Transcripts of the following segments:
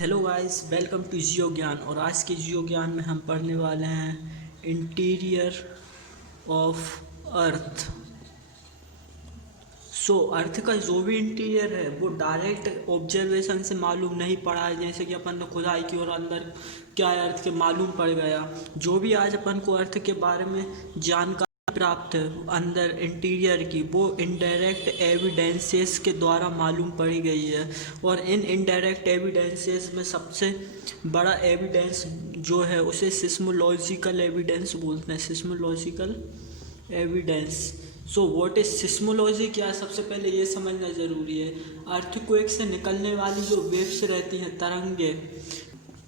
Hello guys, welcome to जियो ज्ञान। और आज के जियो ज्ञान में हम पढ़ने वाले हैं इंटीरियर ऑफ अर्थ। अर्थ का जो भी इंटीरियर है वो डायरेक्ट ऑब्जर्वेशन से मालूम नहीं पड़ा है, जैसे कि अपन ने खुदाई की और अंदर क्या है अर्थ के मालूम पड़ गया। जो भी आज अपन को अर्थ के बारे में जानकारी प्राप्त है अंदर इंटीरियर की, वो इनडायरेक्ट एविडेंसेस के द्वारा मालूम पड़ी गई है। और इन इनडायरेक्ट एविडेंसेस में सबसे बड़ा एविडेंस जो है उसे सिस्मोलॉजिकल एविडेंस बोलते हैं। Seismological evidence. So what is seismology क्या है, सबसे पहले ये समझना ज़रूरी है। अर्थक्वेक से निकलने वाली जो वेव्स रहती हैं, तरंगे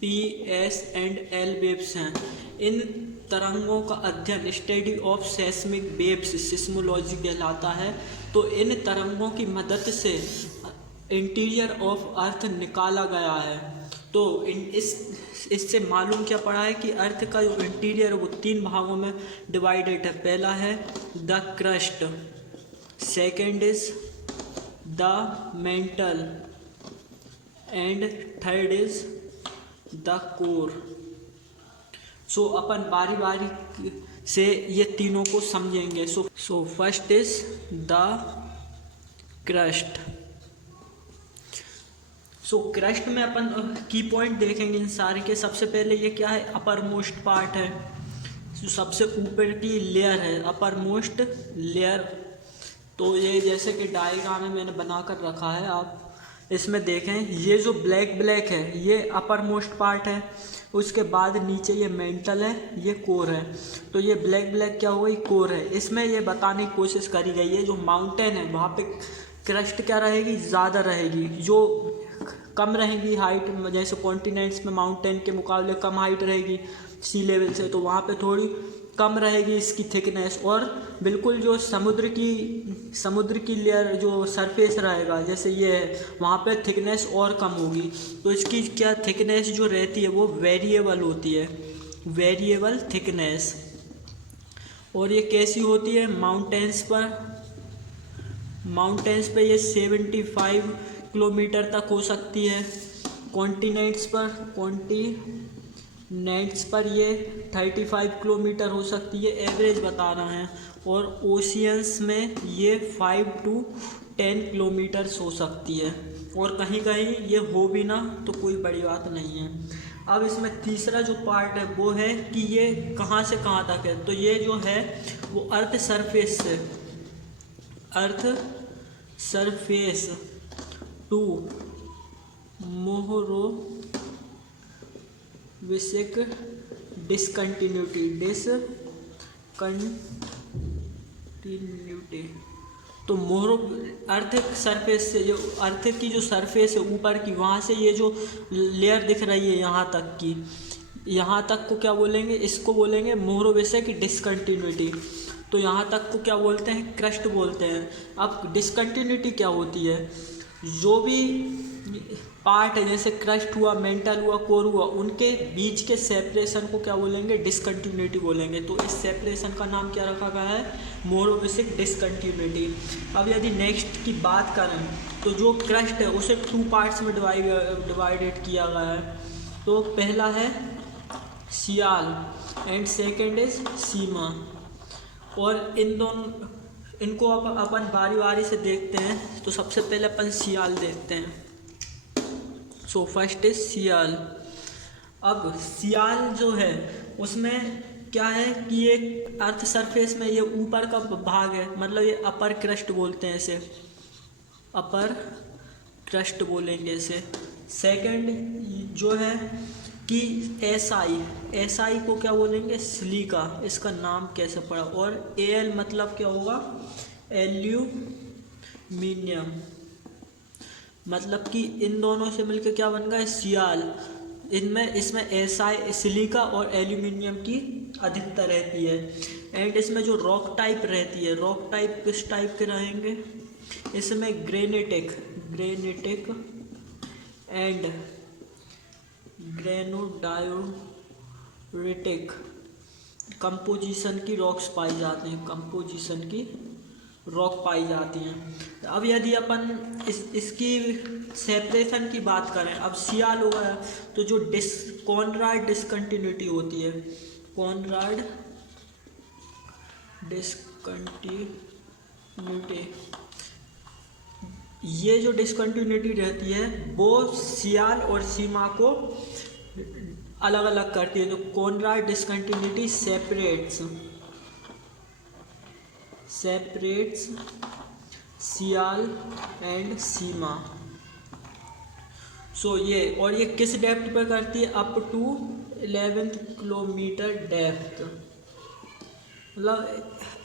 PS&L वेव्स हैं, इन तरंगों का अध्ययन study of seismic waves seismology कहलाता है। तो इन तरंगों की मदद से इंटीरियर ऑफ अर्थ निकाला गया है। तो इससे मालूम क्या पड़ा है कि अर्थ का जो इंटीरियर है वो 3 भागों में डिवाइडेड है। पहला है the crust, second is the mantle and third is the core. So अपन बारी बारी से ये तीनों को समझेंगे। So first is the crust. Crust में अपन की पॉइंट देखेंगे इन सारे के। सबसे पहले ये क्या है, अपर मोस्ट पार्ट है, जो सबसे ऊपर की लेयर है, अपर मोस्ट लेयर। तो ये जैसे कि डायग्राम में मैंने बना कर रखा है, आप इसमें देखें, ये जो ब्लैक ब्लैक है ये अपर मोस्ट पार्ट है। उसके बाद नीचे ये मेंटल है, ये कोर है। तो ये ब्लैक ब्लैक क्या हुआ, ये कोर है। इसमें ये बताने की कोशिश करी गई है जो माउंटेन है वहाँ पे क्रस्ट क्या रहेगी, ज़्यादा रहेगी। जो कम रहेगी हाइट, जैसे कॉन्टिनेंट्स में माउंटेन के मुकाबले कम हाइट रहेगी सी लेवल से, तो वहाँ पे थोड़ी कम रहेगी इसकी थिकनेस। और बिल्कुल जो समुद्र की लेयर जो सरफेस रहेगा जैसे ये है, वहाँ पे थिकनेस और कम होगी। तो इसकी क्या थिकनेस जो रहती है वो वेरिएबल होती है, वेरिएबल थिकनेस। और ये कैसी होती है, माउंटेन्स पे ये 75 किलोमीटर तक हो सकती है। कॉन्टिनेंट्स पर ये 35 किलोमीटर हो सकती है, एवरेज बता रहे हैं। और ओशियंस में ये 5 to 10 किलोमीटर्स हो सकती है। और कहीं कहीं ये हो भी ना तो कोई बड़ी बात नहीं है। अब इसमें तीसरा जो पार्ट है वो है कि ये कहाँ से कहाँ तक है। तो ये जो है वो अर्थ सरफेस टू मोहरोविसिक डिसकंटिन्यूटी। तो मोहरो अर्थ सरफेस से, जो अर्थ की जो सरफेस है ऊपर की, वहाँ से ये जो लेयर दिख रही है यहाँ तक को क्या बोलेंगे, इसको बोलेंगे मोहरोविसिक डिसकंटिन्यूटी। तो यहाँ तक को क्या बोलते हैं, क्रस्ट बोलते हैं। अब डिसकंटिन्यूटी क्या होती है, जो भी पार्ट है जैसे क्रस्ट हुआ, मेंटल हुआ, कोर हुआ, उनके बीच के सेपरेशन को क्या बोलेंगे, डिसकंटिन्यूटी बोलेंगे। तो इस सेपरेशन का नाम क्या रखा गया है, मोहरोविसिक डिसकंटिन्यूटी। अब यदि नेक्स्ट की बात करें तो जो क्रस्ट है उसे 2 पार्ट्स में डिवाइडेड किया गया है। तो पहला है सियाल एंड सेकेंड इज सीमा। और इनको अपन बारी बारी से देखते हैं। तो सबसे पहले अपन सियाल देखते हैं। सो फर्स्ट इज सियाल। अब सियाल जो है उसमें क्या है कि ये अर्थ सरफेस में ये ऊपर का भाग है, मतलब ये अपर क्रस्ट बोलते हैं इसे, अपर क्रस्ट बोलेंगे इसे। सेकंड जो है कि एसआई को क्या बोलेंगे, सिलिका, इसका नाम कैसे पड़ा। और एल मतलब क्या होगा, एल्यूमिनियम। मतलब कि इन दोनों से मिलकर क्या बन गया, सियाल। इसमें एसआई, सिलिका और एल्यूमिनियम की अधिकता रहती है। एंड इसमें जो रॉक टाइप रहती है, रॉक टाइप किस टाइप के रहेंगे, इसमें ग्रेनिटिक एंड ग्रेनोडायोरिटिक कंपोजिशन की रॉक्स पाई जाते हैं, कंपोजिशन की रॉक पाई जाती हैं। अब यदि अपन इसकी सेपरेशन की बात करें, अब सियाल हो गया तो जो कॉनराड डिसकंटिन्यूटी होती है, कॉनराड डिसकंटिन्यूटी, ये जो डिसकंटिन्यूटी रहती है वो सियाल और सीमा को अलग अलग करती है। तो Conrad discontinuity separates sial and sima. So ये किस डेप्थ पर करती है? अप टू 11 किलोमीटर डेप्थ, मतलब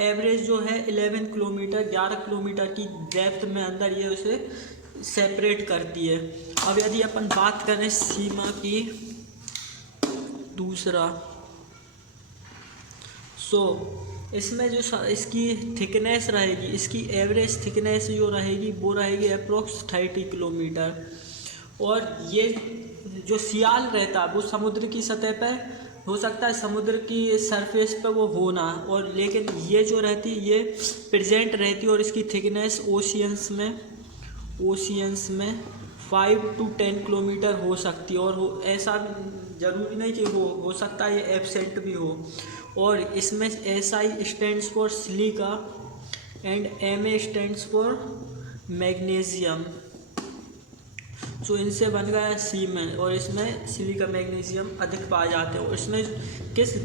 एवरेज जो है 11 किलोमीटर, 11 किलोमीटर की डेप्थ में अंदर ये उसे सेपरेट करती है। अब यदि अपन बात करें सीमा की, दूसरा, इसमें जो इसकी थिकनेस रहेगी, इसकी एवरेज थिकनेस जो रहेगी वो रहेगी अप्रोक्स 30 किलोमीटर। और ये जो सियाल रहता है वो समुद्र की सतह पर हो सकता है, समुद्र की सरफेस पर वो होना, और लेकिन ये जो रहती है ये प्रेजेंट रहती है और इसकी थिकनेस ओशियंस में 5 to 10 किलोमीटर हो सकती है। और ऐसा ज़रूरी नहीं कि हो सकता है ये एब्सेंट भी हो। और इसमें SI stands for silica and MA stands for magnesium. इनसे बन गया सीमेंट, और इसमें सिलिका मैग्नीशियम अधिक पाए जाते हैं। और इसमें किस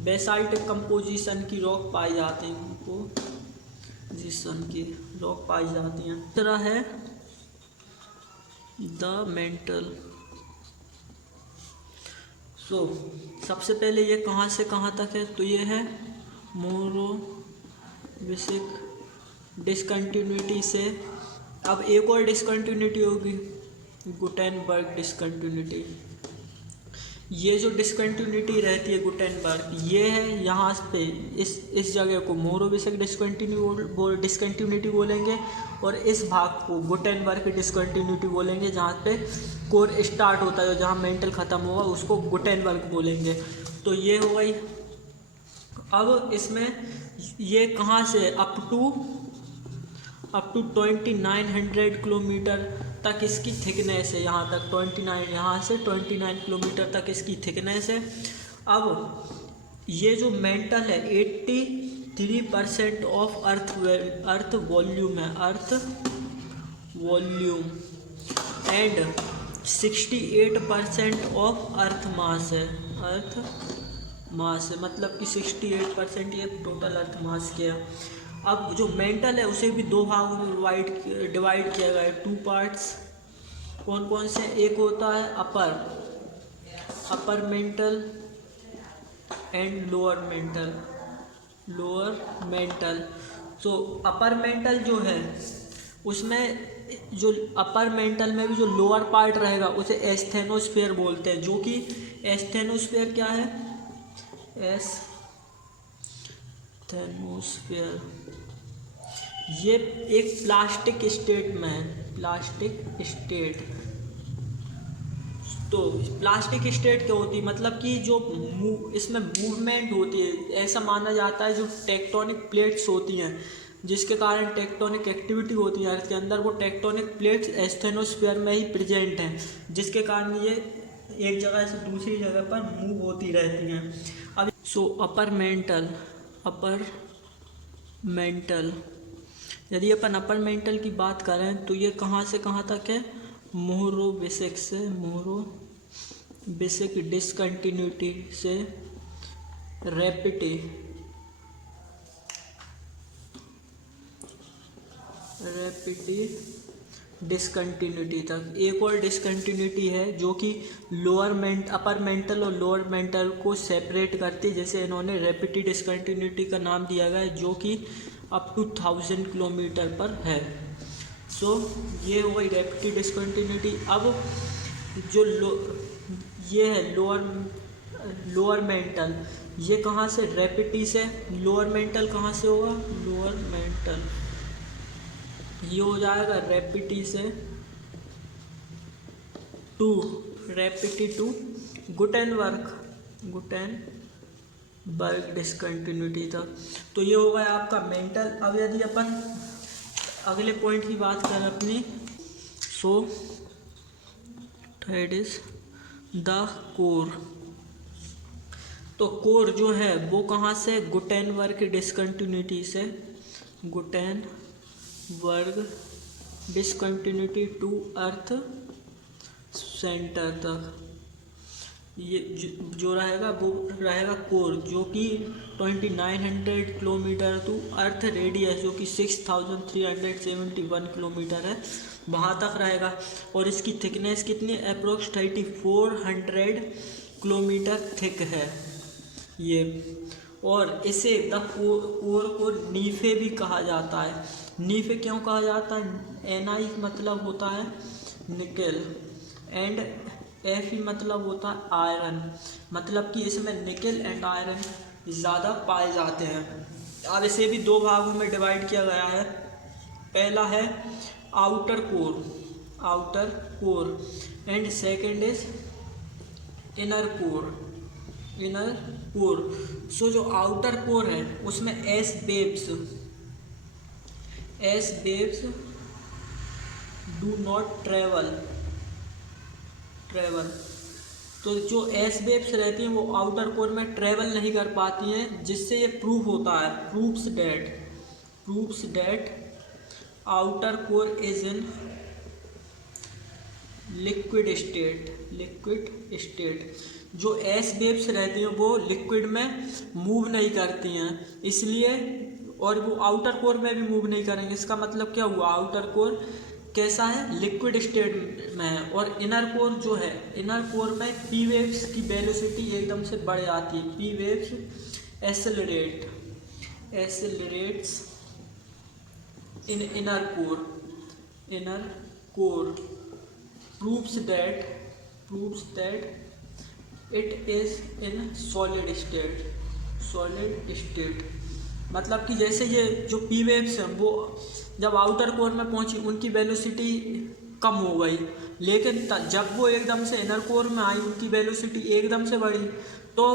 बेसाल्टिक कंपोजिशन की रॉक पाई जाती है, कंपोजिशन की रॉक पाई जाती हैं। तरह है द मेंटल। सबसे पहले ये कहाँ से कहाँ तक है? तो ये है मोरोविसिक डिसकंटिन्यूटी से। अब एक और डिसकंटिन्यूटी होगी, गुटेनबर्ग डिसकंटिन्यूटी। ये जो डिसकंटिन्यूटी रहती है गुटेनबर्ग, ये है यहाँ पे इस जगह को मोरोविसिक डिसकंटिन्यूटी बोलेंगे, और इस भाग को गुटेनबर्ग डिसकंटिन्यूटी बोलेंगे। जहाँ पे कोर स्टार्ट होता है, जहाँ मेंटल ख़त्म होगा उसको गुटेनबर्ग बोलेंगे। तो ये हो गई। अब इसमें ये कहाँ से अप टू 2900 किलोमीटर तक इसकी थिकनेस है। यहाँ तक 29, यहाँ से 29 किलोमीटर तक इसकी थिकनेस है। अब ये जो मेंटल है 83% ऑफ अर्थ वॉल्यूम है, अर्थ वॉल्यूम, एंड 68% ऑफ अर्थ मास है, अर्थ मास है, मतलब कि 68% ये टोटल अर्थ मास किया। अब जो मेंटल है उसे भी दो भागों में डिवाइड किया गया है, 2 पार्ट्स। कौन कौन से? एक होता है upper mantle and lower mental. Upper mantle जो है उसमें जो अपर मेंटल में भी जो लोअर पार्ट रहेगा उसे एस्थेनोस्फीयर बोलते हैं। जो कि एस्थेनोस्फीयर क्या है? एस्थेनोस्फीयर ये एक प्लास्टिक स्टेट में है, प्लास्टिक स्टेट। तो प्लास्टिक स्टेट क्या होती है? मतलब कि जो इसमें मूवमेंट होती है, ऐसा माना जाता है जो टेक्टोनिक प्लेट्स होती हैं जिसके कारण टेक्टोनिक एक्टिविटी होती है अर्थ के अंदर, वो टेक्टोनिक प्लेट्स एस्थेनोस्फीयर में ही प्रेजेंट हैं, जिसके कारण ये एक जगह से दूसरी जगह पर मूव होती रहती हैं। अब अपर मेंटल, यदि अपन अपर मेंटल की बात करें तो ये कहाँ से कहाँ तक है? मोरोविसिक डिसकंटिन्यूटी से रैपिड डिसकंटिन्यूटी तक। एक और डिसकंटिन्यूटी है जो कि अपर मेंटल और लोअर मेंटल को सेपरेट करती है, जैसे इन्होंने रैपिड डिसकंटिन्यूटी का नाम दिया गया है, जो कि अप टू 1000 किलोमीटर पर है। ये हो गई रैपिड डिसकंटिन्यूटी। अब जो ये है लोअर मेंटल, ये कहाँ से? रैपिड से। लोअर मेंटल कहाँ से होगा? लोअर मेंटल ये हो जाएगा रैपिड से टू गुटेनबर्ग वर्ग डिसकंटिन्यूटी तक। तो ये हो गया आपका मेंटल। अब यदि अपन अगले पॉइंट की बात करें अपनी, so third is the core. तो कोर जो है वो कहाँ से, गुटेनबर्ग डिसकंटिन्यूटी से, Gutenberg discontinuity to earth centre तक। ये जो रहेगा वो रहेगा कोर, जो कि 2900 किलोमीटर टू अर्थ रेडियस जो कि 6371 किलोमीटर है, वहाँ तक रहेगा। और इसकी थिकनेस कितनी, अप्रोक्स 3400 किलोमीटर थिक है ये। और इसे द कोर को नीफे भी कहा जाता है। नीफे क्यों कहा जाता है, Ni मतलब होता है निकेल एंड Fe मतलब होता है आयरन, मतलब कि इसमें निकेल एंड आयरन ज़्यादा पाए जाते हैं। अब इसे भी दो भागों में डिवाइड किया गया है। पहला है outer core and second is inner core. So जो आउटर कोर है उसमें S waves do not travel. तो जो एस वेव्स रहती हैं वो आउटर कोर में ट्रेवल नहीं कर पाती हैं, जिससे ये प्रूव होता है, proves that outer core is in liquid state. जो एस वेव्स रहती हैं वो लिक्विड में मूव नहीं करती हैं, इसलिए, और वो आउटर कोर में भी मूव नहीं करेंगे। इसका मतलब क्या हुआ, आउटर कोर कैसा है, लिक्विड स्टेट में है। और इनर कोर जो है, इनर कोर में पी वेव्स की वेलोसिटी एकदम से बढ़ जाती है। P waves accelerates in inner core proves that it is in solid state। मतलब कि जैसे ये जो पी वेव्स हैं वो जब आउटर कोर में पहुंची उनकी वेलोसिटी कम हो गई, लेकिन जब वो एकदम से इनर कोर में आई उनकी वेलोसिटी एकदम से बढ़ी। तो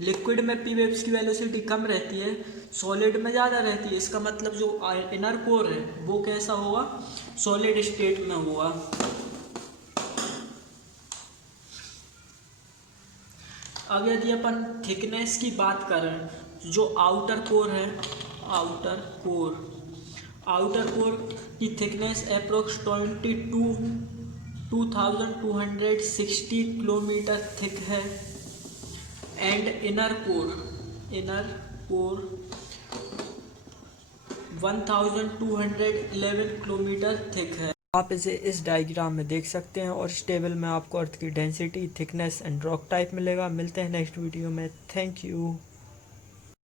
लिक्विड में पी वेव्स की वेलोसिटी कम रहती है, सॉलिड में ज़्यादा रहती है। इसका मतलब जो इनर कोर है वो कैसा होगा, सॉलिड स्टेट में होगा। अब यदि अपन थिकनेस की बात करें, जो आउटर कोर है, आउटर कोर की थिकनेस अप्रोक्स 2260 किलोमीटर थिक है। And inner core 1211 kilometre thick है। आप इसे इस डायग्राम में देख सकते हैं, और इस टेबल में आपको अर्थ की density, thickness and rock type मिलेगा। मिलते हैं नेक्स्ट वीडियो में। Thank you.